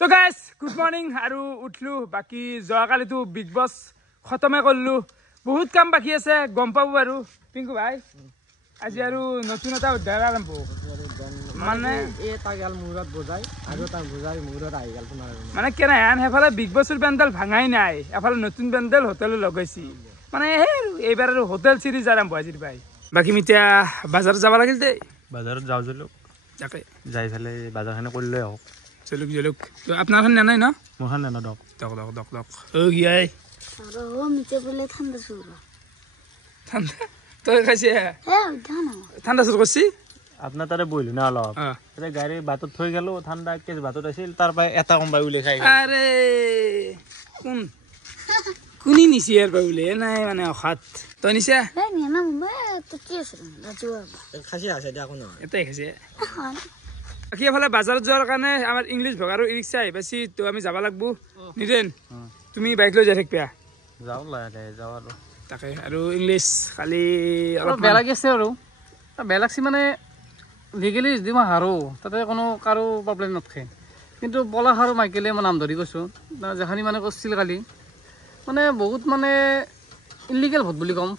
তো guys good morning আৰু উঠলো বাকি যোৱাকালি তো বিগ বস খতমে কৰলো বহুত কাম বাকি আছে গম পাবো আৰু পিংকু ভাই আজি আৰু নতুন এটা উদ্ধাৰ আৰম্ভ মানে এটা গাল মুৰত বজাই আৰু এটা বজাই মুৰত আহি গাল তোমাৰ মানে কেনে আন হেফালে বিগ বসৰ পেণ্ডেল ভাঙাই নাই এফালে নতুন পেণ্ডেল হোটেলে লগাইছি মানে এইবাৰ আৰু হোটেল সিৰিজ আৰম্ভ আজিৰ ভাই বাকি মিতিয়া বাজাৰত যাব লাগিল দে বাজাৰত যাও জলুক তাকে যাই ফেলে বাজাৰখানে কৰিলে হওক জলুক জলুক তো আপনাৰখন নাই ন মোৰখন নেনা দক দক দক দক দক ও গিয়াই আৰু মিতে বলে ঠাণ্ডা চুৰ ঠাণ্ডা তই খাইছে ঠাণ্ডা চুৰ কৰছি আপোনাৰ তাতে বহিলো না অলপ এতিয়া গাড়ী বাটত থৈ গেলো ঠাণ্ডা কেছ বাটত আছিল তাৰ পৰা এটা কম্বাই উলিয়াই খাই আরে কোন কোনি নিছি আর বাউলে নাই মানে অখাত তই নিছা নাই নিয়া না মই তো কি আছে ৰাজু খাসি আছে দিয়া কোন এটাই খাইছে বাকি এফালে বাজাৰত যোৱাৰ কাৰণে আমাৰ ইংলিছ ভগ আৰু ৰিক্সা আহিবাছি তো আমি যাব লাগবো নিদেন তুমি বাইক লৈ যাই থাকবা যাও লাগে যাও আৰু তাকে আৰু ইংলিছ খালি অলপ বেয়া লাগিছে আৰু বেয়া লাগছি মানে লিগেলি যদি মই হাৰো তাতে কোনো কাৰো প্ৰব্লেম নাথাকে কিন্তু পলাশ আৰু মাইকেলে মই নাম ধৰি কৈছোঁ যেখানি মানে কৰিছিল কালি মানে বহুত মানে ইলিগেল ভোট বুলি ক'ম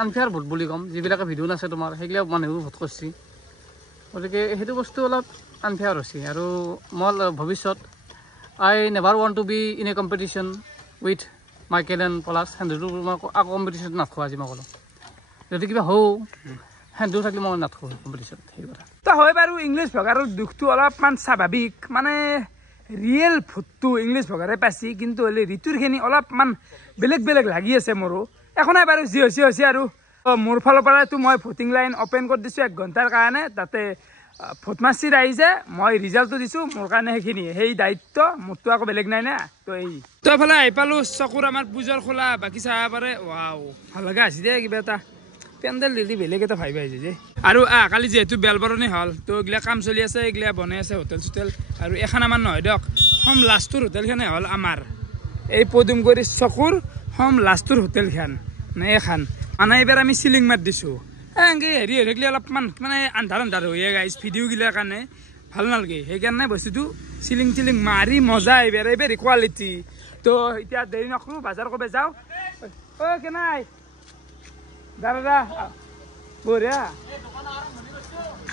আনফেয়াৰ ভোট বুলি ক'ম যিবিলাকে ভিডিঅ' নাছে তোমাৰ সেইবিলাক মানুহেও ভোট কৰিছে গতিকে সেইটো বস্তু অলপ আনফেয়াৰ হৈছে আৰু মই ভৱিষ্যত I never want to be in a competition with Michael and Palash সেন্দুৰটো মই আকৌ কম্পিটিশ্যন নাথাকোঁ আজি মই ক'লোঁ যদি কিবা হওঁ সেন্দুৰ থাকিলে মই নাথাকোঁ কম্পিটিশ্যন সেই কথা তো হয় বাৰু ইংলিছ ভগাৰৰ দুখটো অলপমান স্বাভাৱিক মানে ৰিয়েল ভোটটো ইংলিছ ভগাৰে পাইছি কিন্তু হ'লে ঋতুৰখিনি অলপমান বেলেগ বেলেগ লাগি আছে মোৰো একো নাই বাৰু যি হৈছে আৰু মোৰ ফালৰ পৰাতো মই ভোটিং লাইন অপেন কৰি দিছোঁ 1 ঘণ্টাৰ কাৰণে তাতে ভোট মাৰ্চিত আহিছে মই ৰিজাল্টটো দিছোঁ মোৰ কাৰণে সেইখিনিয়ে সেই দায়িত্ব মোৰতো আকৌ বেলেগ নাই না তো এই তো এফালে আহি পালোঁ চকুৰ আমাৰ পূজাৰ খোলা বাকী চাব পাৰে ৱাও ভাল লগা আছে দে কিবা এটা পেণ্ডেল দিলি বেলেগ এটা ভাইব আহিছে যে আৰু কালি যিহেতু বেলবৰণি হ'ল তো এইগিলা কাম চলি আছে এইগিলা বনাই আছে হোটেল চোটেল আৰু এখন আমাৰ নহয় দিয়ক হোম লাষ্টৰ হোটেলখনে হ'ল আমাৰ এই পদুমগুৰি চকুৰ হোম লাষ্টৰ হোটেলখন মানে এখন মানে এইবাৰ আমি চিলিং মাত দিছোঁ এনেকৈ হেৰি হৈ থাকিলে অলপমান মানে আন্ধাৰ আন্ধাৰ হৈয়ে গাইছ ভিডিঅ'গিলাৰ কাৰণে ভাল নালাগে সেইকাৰণে বস্তুটো চিলিং টিলিং মাৰি মজা এইবাৰ কোৱালিটি তো এতিয়া দেৰি নকৰোঁ বজাৰ কৰিব যাওঁ অ' কেনাই দাদা বঢ়িয়া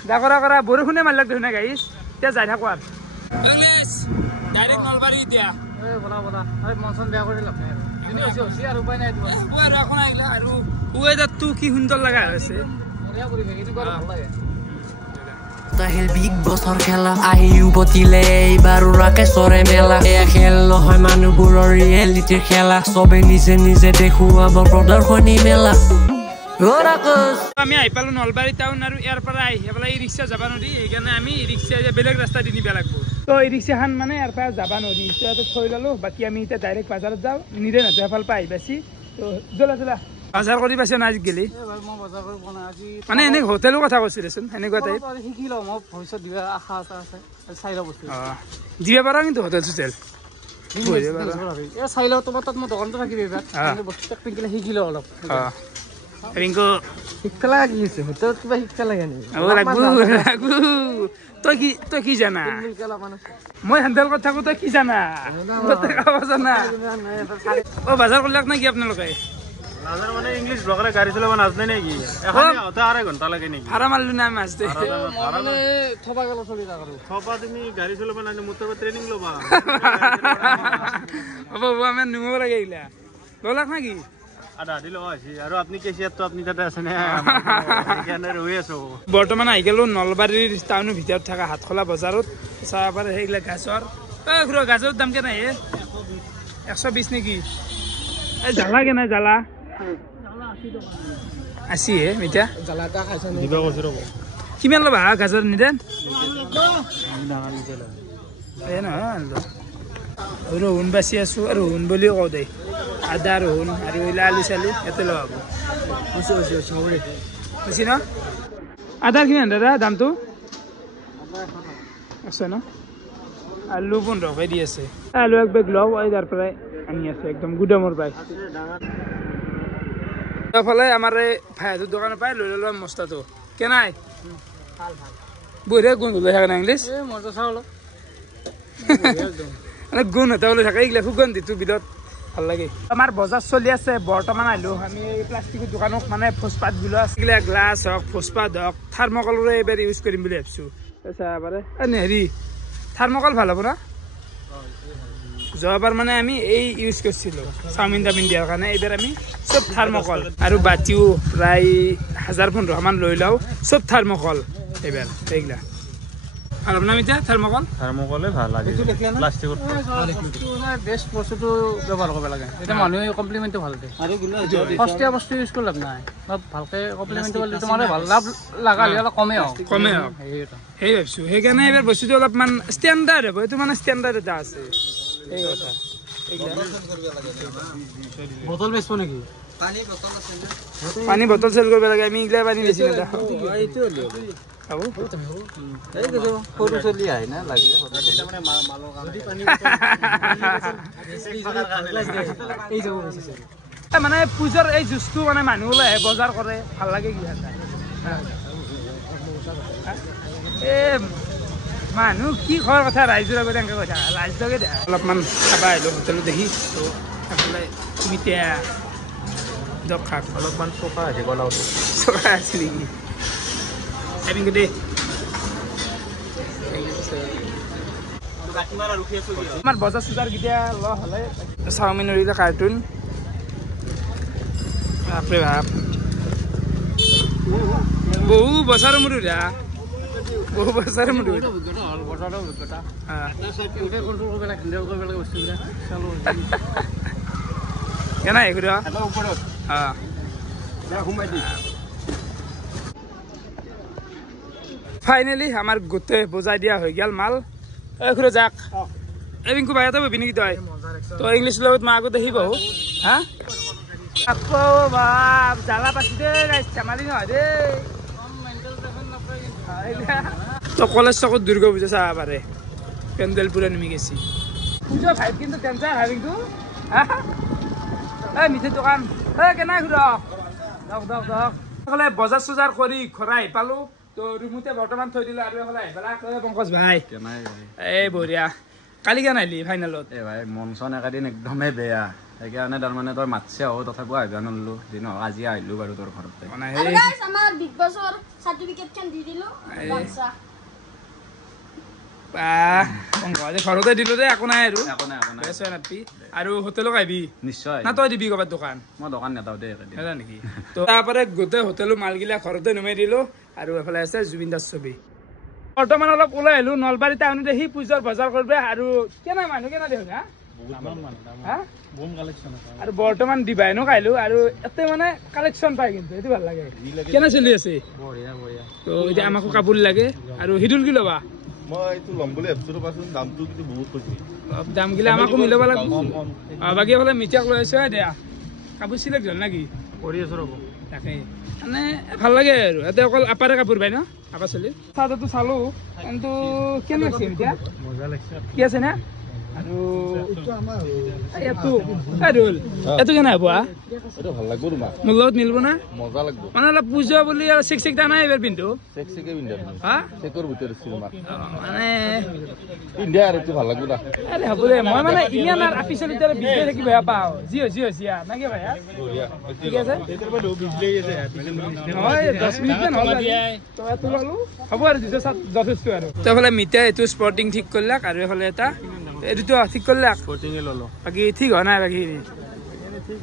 দা কৰা বৰষুণে মাৰিলাক দেখোন গাইছ এতিয়া যাই থাকোঁ আৰু ডাইৰেক্ট নলবাৰী এতিয়া বলা বলা মন চন বেয়া কৰি লাভ নাই আৰু উপায় নাই এখন আহিলা আৰু ৱেডাৰটো কি সুন্দৰ লগা হৈছে আহিল বিগ বছৰ খেলা আহি উভতিলে এইবাৰো ৰাকেশৰে মেলা এয়া খেল নহয় মানুহবোৰৰ ৰিয়েলিটিৰ খেলা চবে নিজে নিজে দেখুৱাব প্ৰদৰ্শনী মেলা আমি আহি পালোঁ নলবাৰী টাউন আৰু ইয়াৰ পৰা আহি পেলাই ই ৰিক্সা যাব নোৱাৰি সেইকাৰণে আমি ই ৰিক্সা বেলেগ ৰাস্তা দি নিব লাগিব তো ই ৰিক্সাখন মানে ইয়াৰ পৰা যাব নোৱাৰি তো ইয়াতে থৈ ল'লোঁ বাকী আমি এতিয়া ডাইৰেক্ট বাজাৰত যাওঁ নিদে নাযাওঁ এফালৰ পৰা আহি পাইছি তো জ্বলা বাজাৰ কৰি পাইছে না আজি গেলি মানে এনে হোটেলৰ কথা কৈছোঁ দেচোন সেনেকুৱা টাইপ শিকি লওঁ মই ভৱিষ্যত দিব আশা আছে চাই লওঁ বস্তু দিব পাৰা কিন্তু হোটেল চোটেল চাই লওঁ তোমাৰ তাত মই দোকানটো থাকিব এইবাৰ বস্তু পিন্ধিলে শিকি লওঁ অলপ ৰিংকু শিক্ষা লাগা কি আছে হোটেলত কিবা শিক্ষা লাগে নেকি তই কি জানা মই হেণ্ডেল কৰি থাকোঁ তই কি জানা অ বাজাৰ কৰিলাক নেকি আপোনালোকে বাজাৰ মানে ইংলিছ ব্লগাৰে গাড়ী চলাব নাজানে নেকি এখন হতে 2.5 ঘণ্টা লাগে নেকি ভাড়া মাৰিলো না মাছ দে থবা গেল চলি থাকা থবা তুমি গাড়ী চলাব নাজানে মোৰ পৰা ট্ৰেনিং ল'বা হ'ব আমি নিব লাগে এইগিলা ল'লাক নেকি আধা দিলো আছে আৰু আপুনি কেচিয়াৰটো আপুনি তাতে আছে নে সেইকাৰণে ৰৈ আছো বৰ্তমান আহি গ'লো নলবাৰীৰ টাউনৰ ভিতৰত থকা হাটখোলা বজাৰত চাব পাৰে সেইগিলা গাজৰ গাজৰৰ দাম কেনে 120 নেকি এই জ্বালা কেনে জ্বালা 80 হে মিঠা জ্বালা এটা খাইছ নে দিব কৈছো ৰ'ব কিমান ল'বা গাজৰ নিদেন এই নহয় ৰহুন বাচি আছোঁ ৰহুন বুলিও কওঁ দেই আদা ৰহুন আৰু আলু চালু ইয়াতে লগাব বেছি ন আদাৰ কিমান দাদা দামটো আছে ন আলু 15কে দি আছে আলু এক বেগ লওঁ তাৰ পৰাই আনি আছে একদম গুদামৰ পাই ফালে আমাৰ এই ভাইহঁতৰ দোকানৰ পৰাই লৈ ল'লো মস্তাটো কেনাই বঢ়িয়া গোন্ধ ওলাই থাকে না ইংলিছ মজা চাওঁ অলপ মানে গুণ এটা ওলাই থাকে এইগিলা সুগন্ধিটো বিলত ভাল লাগে আমাৰ বজাৰ চলি আছে বৰ্তমান আহিলো আমি প্লাষ্টিকৰ দোকানত মানে ফোজপাতগুলো আছে এইগিলা গ্লাছ হওক ফোজপাত হওক থাৰ্মকলৰে এইবাৰ ইউজ কৰিম বুলি ভাবিছোঁ চাবাৰে হেৰি থাৰ্মকল ভাল হ'ব না যোৱাবাৰ মানে আমি এই ইউজ কৰিছিলোঁ চাওমিন টাউমিন দিয়াৰ কাৰণে এইবাৰ আমি চব থাৰ্মকল আৰু বাতিও প্ৰায় 1000-1500 মান লৈ লওঁ চব থাৰ্মকল এইবাৰ এইগিলা আৰু আপোনাৰ এতিয়া থাৰ্মকলে ভাল লাগে প্লাষ্টিকৰ বেষ্ট বস্তুটো ব্যৱহাৰ কৰিব লাগে এতিয়া মানুহে কমপ্লিমেণ্টটো ভাল দিয়ে সস্তীয়া বস্তু ইউজ কৰি লাভ নাই অলপ ভালকৈ কমপ্লিমেণ্টটো কৰিলে তোমাৰ ভাল লাভ লগা হ'লে অলপ কমেই হওক সেই ভাবিছোঁ সেইকাৰণে এইবাৰ বস্তুটো অলপমান ষ্টেণ্ডাৰ্ড হ'ব এইটো মানে ষ্টেণ্ডাৰ্ড এটা আছে এই কথা বটল বেচব নেকি পানী বটল চেল কৰিব লাগে আমি এইগিলা পানী বেছি নাথাকোঁ সৰু চলি আহে না লাগে মানে পূজাৰ এই জুচটো মানে মানুহ ওলাই আহে বজাৰ কৰে ভাল লাগে কিবা এই মানুহ কি খোৱাৰ কথা ৰাইজৰ আগত এনেকৈ কথা ৰাইজকে দিয়া অলপমান খাবা আহিলোঁ হোটেলত দেখি এইফালে মিঠা দিয়ক খাওক অলপমান চফা আছে গলাওটো চফা আছে নেকি আহিম দেই আমাৰ বজাৰ চজাৰ কেতিয়া লোৱা হ'লে চাওমিনৰ এইবিলাক কাৰ্টুন বাপৰে বাপ বহু বছৰৰ মূৰত বহু বছৰৰ মূৰত কেনে ঘূৰা ফাইনেলি আমাৰ গোটেই বজাই দিয়া হৈ গেল মাল ঘূৰা যাক এই বিংকু ভাই এটা ভাবি নেকি তই তই ইংলিছ লগত মই আগত আহিব হা আকৌ বাপ জ্বালা পাইছি দেই গাইছ ধেমালি নহয় দেই তো কলেজ চকত দুৰ্গা পূজা চাব পাৰে পেণ্ডেল পুৰা নিমি গেছি পূজা ভাই কিন্তু টেনচন হয় কিন্তু এই মিঠাই দোকান কেনে ঘূৰা দক বজাৰ চজাৰ কৰি ঘৰা আহি পালো তো ৰুমতে বৰ্তমান থৈ দিলো আৰু এইফালে আহি পেলাই পংকজ ভাই এই বঢ়িয়া কালি কেনে আহিলি ফাইনেলত ভাই মন চন একেদিন একদমেই বেয়া সেইকাৰণে তাৰমানে তই মাতছে আহ তথাপিও আহিব নোৱাৰিলো দিন আজি আহিলো বাৰু তোৰ ঘৰতে ঘৰতে দিলো দেই একো নাই আৰু আৰু হোটেলক আহিবি নিশ্চয় না তই দিবি ক'ৰবাত দোকান মই দোকান নেতাও দেই নেকি তো তাৰপৰা গোটেই হোটেলৰ মালগিলা ঘৰতে নুমাই দিলো আৰু এফালে আছে জুবিন দাৰ ছবি বৰ্তমান অলপ ওলাই আহিলো নলবাৰী টাউনত আহি পূজাৰ বজাৰ কৰিব আৰু কেনে মানুহ কেনে দেখোন আৰু বৰ্তমান ডিভাইনো খাইলো আৰু ইয়াতে মানে কালেকশ্যন পায় কিন্তু সেইটো ভাল লাগে কেনে চলি আছে তো এতিয়া আমাকো কাপোৰ লাগে আৰু হিদুল কি ল'বা দামগিলা আমাকো মিলাব লাগিব বাকী এফালে মিঠাক লৈ আছো দিয়া কাপোৰ চিলেক্ট হ'ল নেকি কৰি আছো ৰ'ব তাকে মানে ভাল লাগে আৰু ইয়াতে অকল আপাৰে কাপোৰ পায় ন আপা চলি চাদৰটো চালো কিন্তু কেনে লাগছে এতিয়া মজা লাগিছে কি আছে না আৰু এইটো এইটো কেনে হ'ব ভাল লাগব তোমাক মোৰ লগত মিলিব না মজা লাগব মানে অলপ পূজা বুলি আৰু চেক চেক নাই এইবাৰ পিন্ধো চেককে পিন্ধা হা চেকৰ ভিতৰত আছে তোমাক মানে পিন্ধা আৰু এইটো ভাল লাগব না আৰে হ'ব দে মই মানে ইমান আৰু আপিছলি এতিয়া বিজে থাকিব পাওঁ যি হৈছে নাকি ভাই ঠিক আছে নহয় 10 মিনিট মান হ'ল তো এটো ললো হ'ব আৰু যথেষ্ট আৰু তো এফালে মিঠা এইটো স্পৰ্টিং ঠিক কৰিলাক আৰু এফালে এটা এইটো ঠিক কৰিলাক স্পৰ্টিঙে ল'লো বাকী ঠিক হোৱা নাই বাকীখিনি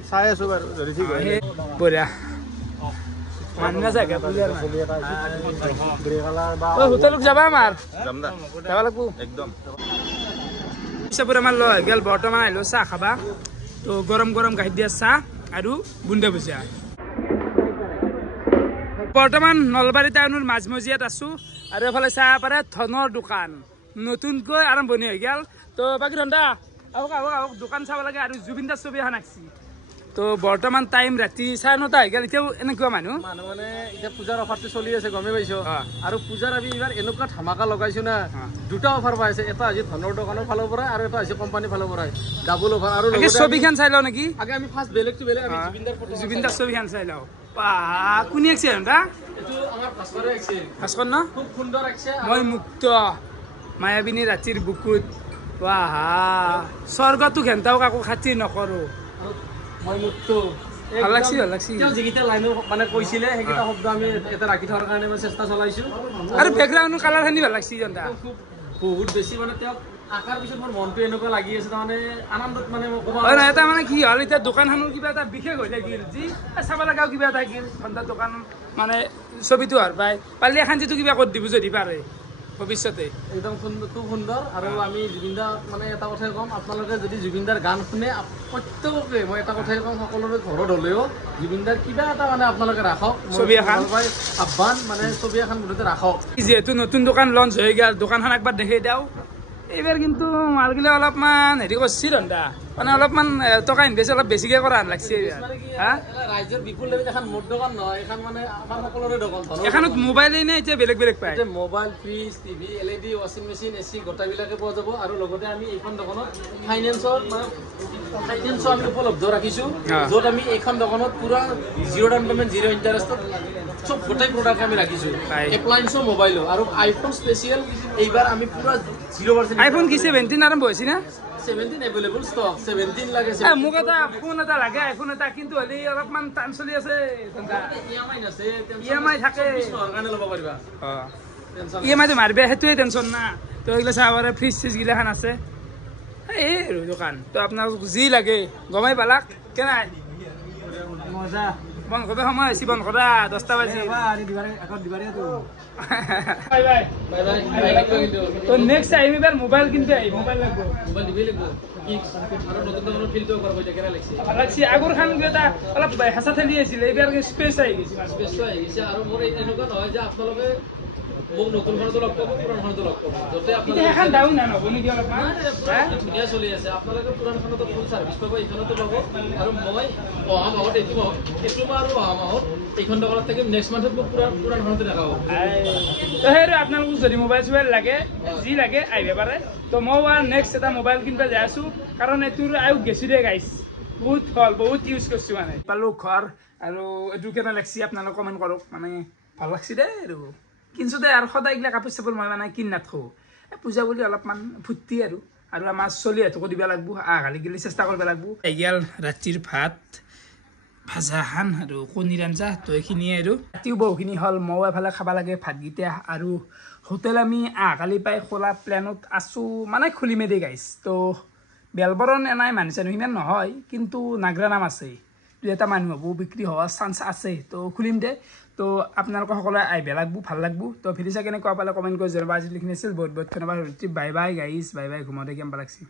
চাই আছো বাৰু যদি ঠিক হয় বঢ়িয়া মানুহ চাগে হোটেলত যাবা আমাৰ যাব লাগিব একদম পিছবোৰ আমাৰ লৈ গেল বৰ্তমান আহিলো চাহ খাবা তো গৰম গৰম গাখীৰ দিয়া চাহ আৰু বুন্দা ভুজিয়া বৰ্তমান নলবাৰী টাউনৰ মাজমজিয়াত আছো আৰু এফালে চাহ পাৰে ধনৰ দোকান নতুনকৈ আৰম্ভণি হৈ গেল তো বাকী ৰন্ধা আহক আহক আহক দোকান চাব লাগে আৰু জুবিন দাৰ ছবি এখন আঁকছি তো বৰ্তমান টাইম ৰাতি 9:30 হৈ গেল এতিয়াও এনেকুৱা মানুহ মানে এতিয়া পূজাৰ অফাৰটো চলি আছে গমেই পাইছো আৰু পূজাৰ আমি এইবাৰ এনেকুৱা ধামাকা লগাইছো না দুটা অফাৰ পাই আছে এটা আজি ধনৰ দোকানৰ ফালৰ পৰা আৰু এটা আজি কোম্পানীৰ ফালৰ পৰা ডাবল অফাৰ আৰু ছবিখন চাই লওঁ নেকি আগে আমি ফাৰ্ষ্ট বেলেগটো বেলেগ আমি জুবিন দাৰ ছবিখন চাই লওঁ কোনে আঁকছে ৰন্ধা এইটো আমাৰ ভাস্কৰে আঁকছে ভাস্কৰ ন খুব সুন্দৰ আঁকছে মই মুক্ত মায়াবিনী ৰাতিৰ বুকুত ৱাহা স্বৰ্গটো ঘেণ্টাও কাকো খাতিৰ নকৰোঁ মই মুক্তো ভাল লাগছি ভাল লাগছি তেওঁ যিকেইটা লাইনৰ মানে কৈছিলে সেইকেইটা শব্দ আমি এটা ৰাখি থোৱাৰ কাৰণে মই চেষ্টা চলাইছোঁ আৰু বেকগ্ৰাউণ্ডৰ কালাৰখিনি ভাল লাগছি জনতা খুব বহুত বেছি মানে তেওঁক আঁকাৰ পিছত মোৰ মনটো এনেকুৱা লাগি আছে তাৰমানে আনন্দত মানে মই ক'ব হয় নহয় এটা মানে কি হ'ল এতিয়া দোকানখনৰ কিবা এটা বিশেষ হৈ থাকিল যি চাব লগাও কিবা এটা থাকিল ঘণ্টা দোকান মানে ছবিটো হাৰ পাই পাৰিলে এখন যিটো কিবা কৰি দিব যদি পাৰে ভৱিষ্যতে একদম খুব সুন্দৰ আৰু আমি জুবিনদাৰ মানে এটা কথাই ক'ম আপোনালোকে যদি জুবিনদাৰ গান শুনে প্ৰত্যেককে মই এটা কথাই ক'ম সকলোৰে ঘৰত হ'লেও জুবিনদাৰ কিবা এটা মানে আপোনালোকে ৰাখক ছবি এখন আহ্বান মানে ছবি এখন মুঠতে ৰাখক যিহেতু নতুন দোকান লঞ্চ হৈ গ'ল দোকানখন একবাৰ দেখি দিওঁ এইবাৰ কিন্তু মালগিলা অলপমান হেৰি কৰিছি ৰন্ধা মানে অলপমান টকা ইনভেষ্ট অলপ বেছিকৈ কৰা হেন লাগছে এইবাৰ হা ৰাইজৰ বিপুল দেৱীত এখন মোৰ দোকান নহয় এখন মানে আমাৰ সকলোৰে দোকান এখনত মোবাইলেই নে এতিয়া বেলেগ বেলেগ পায় মোবাইল ফ্ৰিজ টিভি LED ৱাশ্বিং মেচিন AC গোটাবিলাকে পোৱা যাব আৰু লগতে আমি এইখন দোকানত ফাইনেন্সৰ আমি উপলব্ধ ৰাখিছোঁ য'ত আমি এইখন দোকানত পুৰা 0 ডাউন পেমেণ্ট 0 ইণ্টাৰেষ্টত চব গোটেই প্ৰডাক্ট আমি ৰাখিছোঁ এপ্লায়েন্সো মোবাইলো আৰু আইফোন স্পেচিয়েল এইবাৰ আমি পুৰা 0% আইফোন কি 17 আৰম্ভ হৈছে না 17 এভেইলেবল ষ্টক 17 লাগে মোক এটা ফোন এটা লাগে আইফোন এটা কিন্তু হ'লে অলপমান টান চলি আছে EMI আছে EMI থাকে কাৰণে ল'ব পাৰিবা EMIটো মাৰিবা সেইটোৱে টেনশ্যন না তো এইগিলা চাব পাৰে ফ্ৰিজ চিজগিলাখান আছে এই দোকান তো আপোনাক যি লাগে গমাই পালাক কেনাই মজা বন্ধ কৰিব সময় হৈছে বন্ধ কৰা 10টা বাজি বাই বাই বাই বাই তো নেক্সট আহিম এবাৰ মোবাইল কিনতে আহিম মোবাইল লাগব মোবাইল দিবই লাগিব আৰু নতুন নতুন ফিল্ডটো কৰিব কেনে লাগিছে ভাল লাগছে আগৰ খান এটা অলপ হেঁচা ঠেলি আছিল এইবাৰ স্পেচ আহি গৈছে স্পেচটো আহি গৈছে আৰু মোৰ এনেকুৱা নহয় যে আপোনালোকে মোক নতুন খনতো লগ পাব পুৰণখনতো লগ পাব য'তে এতিয়া এখন ডাউন নহ'ব নেকি অলপমান ধুনীয়া চলি আছে আপোনালোকে পুৰণখনতো ফুল চাৰ্ভিচ পাব এইখনতো পাব আৰু মই অহা মাহত এইটো মাহ আৰু অহা মাহত এইখন দোকানত থাকিম নেক্সট মান্থত মোক পুৰণখনতে দেখা হ'ব তো সেইটো আপোনালোকক যদি মোবাইল চোবাইল লাগে যি লাগে আহিব পাৰে তো মই আৰু নেক্সট এটা মোবাইল কিনিব যাই আছোঁ কাৰণ এইটোৰ আয়ুস গেছোঁ দে গাইছ বহুত হ'ল বহুত ইউজ কৰিছোঁ মানে পালোঁ ঘৰ আৰু এইটো কেনে লাগছি আপোনালোকে কমেণ্ট কৰক মানে ভাল লাগছি দেই আৰু কিনছোঁ দে আৰু সদায় এইগিলা কাপোৰ চাপোৰ মই মানে কিনি নাথাকোঁ পূজা বুলি অলপমান ফূৰ্তি আৰু আমাৰ চলিহঁতকো দিব লাগিব আঘালি গেলি চেষ্টা কৰিব লাগিব এইগেল ৰাতিৰ ভাত ভাজাখান আৰু কণীৰ আঞ্জা তো এইখিনিয়ে আৰু ৰাতিও বহুখিনি হ'ল ময়ো এফালে খাব লাগে ভাতকেইটা আৰু হোটেল আমি আঘালি পাই খোলা প্লেনত আছোঁ মানে খুলিমে দেই গাইছ তো বেলবৰণ এনাই মানুহ চানুহ সিমান নহয় কিন্তু নাগৰা নাম আছে দুই এটা মানুহ হ'ব বিক্ৰী হোৱাৰ চান্স আছে তো খুলিম দে তো আপোনালোকে সকলোৱে আহিব লাগিব ভাল লাগিব তো ভিডিঅ' চাই কেনেকুৱা পালে কমেণ্ট কৰি জনাব আজিলৈকে আছিল বহুত বহুত ধন্যবাদ বাই বাই গাইছ বাই বাই ঘুমাওঁতে কেনেকুৱা লাগছি